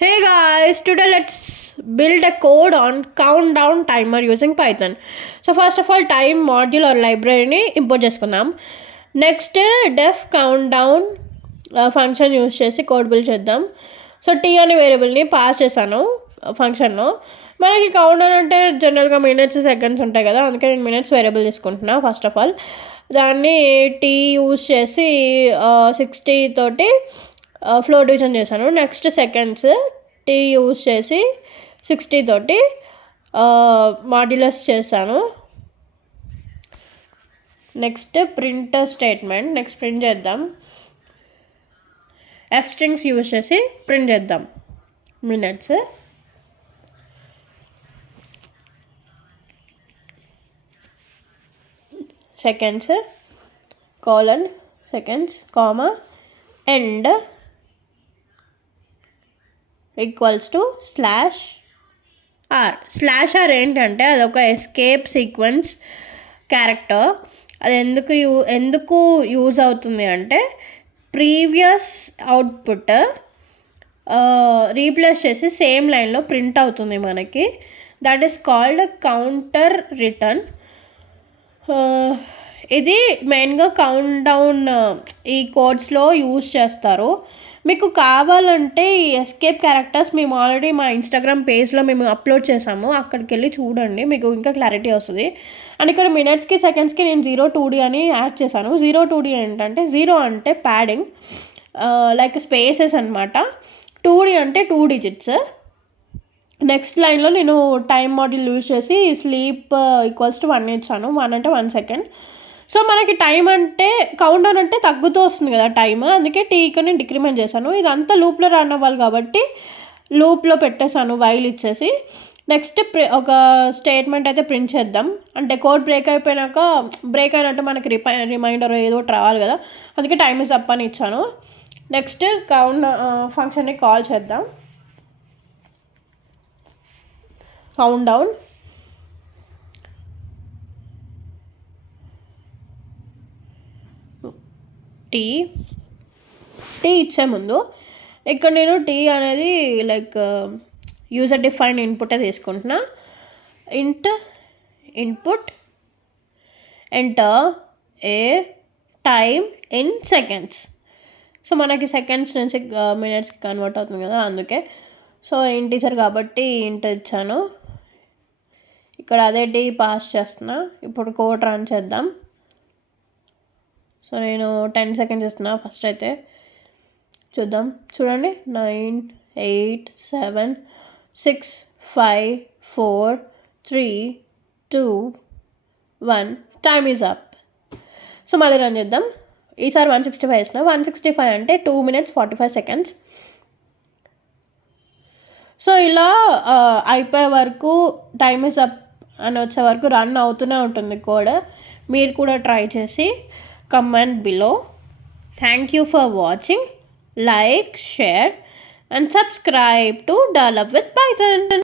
Hey guys, today let's build a code on countdown timer using Python. So first of all, time module or library ni import చేసుకుందాం. Next డెఫ్ count down function use చేసి code build చేద్దాం. So tea అనే వేరియబుల్ని pass చేశాను ఫంక్షన్లో. మనకి count down అంటే జనరల్గా మినిట్స్ సెకండ్స్ ఉంటాయి కదా, అందుకే నేను మినిట్స్ వేరియబుల్ తీసుకుంటున్నా. ఫస్ట్ ఆఫ్ ఆల్ దాన్ని టీ యూస్ చేసి 60 తోటి ఫ్లోర్ డివిజన్ చేశాను. నెక్స్ట్ సెకండ్స్ టీ యూస్ చేసి 60 తోటి మాడ్యులస్ చేశాను. Next print statement, next print చేద్దాం. ఎఫ్ స్ట్రింగ్స్ యూజ్ చేసి ప్రింట్ చేద్దాం. Minutes seconds colon seconds comma end equals to slash R ఏంటంటే అదొక ఎస్కేప్ సీక్వెన్స్ క్యారెక్టర్. అది ఎందుకు యూజ్ అవుతుంది అంటే ప్రీవియస్ అవుట్పుట్ రీప్లేస్ చేసి సేమ్ లైన్లో ప్రింట్ అవుతుంది మనకి. That is called counter return. ఇది మెయిన్గా కౌంట్ డౌన్ ఈ కోడ్స్లో యూజ్ చేస్తారు. మీకు కావాలంటే ఈ ఎస్కేప్ క్యారెక్టర్స్ మేము ఆల్రెడీ మా ఇన్స్టాగ్రామ్ పేజ్లో మేము అప్లోడ్ చేసాము, అక్కడికి వెళ్ళి చూడండి, మీకు ఇంకా క్లారిటీ వస్తుంది. అండ్ ఇక్కడ మినిట్స్కి సెకండ్స్కి నేను 0 2D అని యాడ్ చేశాను. 0 2D ఏంటంటే 0 అంటే ప్యాడింగ్ లైక్ స్పేసెస్ అనమాట. 2D అంటే 2 digits. నెక్స్ట్ లైన్లో నేను టైం మాడ్యూల్ యూజ్ చేసి స్లీప్ ఈక్వల్స్ టు 1 ఇచ్చాను. 1 అంటే 1 సెకండ్. సో మనకి టైం అంటే కౌంట్ డౌన్ అంటే తగ్గుతూ వస్తుంది కదా టైం, అందుకే టీ ఇక్కడ నేను డిక్రిమెంట్ చేశాను. ఇదంతా లూప్లో రన్ అవ్వాలి కాబట్టి లూప్లో పెట్టేశాను వైల్ ఇచ్చేసి. నెక్స్ట్ ఒక స్టేట్మెంట్ అయితే ప్రింట్ చేద్దాం. అంటే కోడ్ బ్రేక్ అయినట్టు మనకి రిమైండర్ ఏదో రావాలి కదా, అందుకే టైమ్ ఇస్ అప్ అని ఇచ్చాను. నెక్స్ట్ కౌంట్ ఫంక్షన్ని కాల్ చేద్దాం. కౌంట్ డౌన్ టీ ఇచ్చే ముందు ఇక్కడ నేను టీ అనేది లైక్ యూజర్ డిఫైన్డ్ ఇన్పుటే తీసుకుంటున్నా. Input enter a time in seconds. So మనకి సెకండ్స్ నుంచి మినిట్స్కి కన్వర్ట్ అవుతుంది కదా, అందుకే. సో ఇంటీజర్ కాబట్టి ఇంట్ ఇచ్చాను. ఇక్కడ అదే టీ పాస్ చేస్తున్నా. ఇప్పుడు కోడ్ రన్ చేద్దాం. సో నేను 10 సెకండ్స్ ఇస్తున్నా. ఫస్ట్ అయితే చూడండి 9 8 7 6 5 4 3 2 1 టైమ్ ఈజ్ అప్. సో మళ్ళీ రన్ చేద్దాం. ఈసారి 165 ఇస్తున్నా. 165 అంటే 2 minutes 45 seconds. సో ఇలా అయిపోయే వరకు టైమ్ ఈజ్ అప్ అని వచ్చే వరకు రన్ అవుతూనే ఉంటుంది కోడ్. మీరు కూడా ట్రై చేసి comment below. Thank you for watching. Like, share and subscribe to Develop with Python.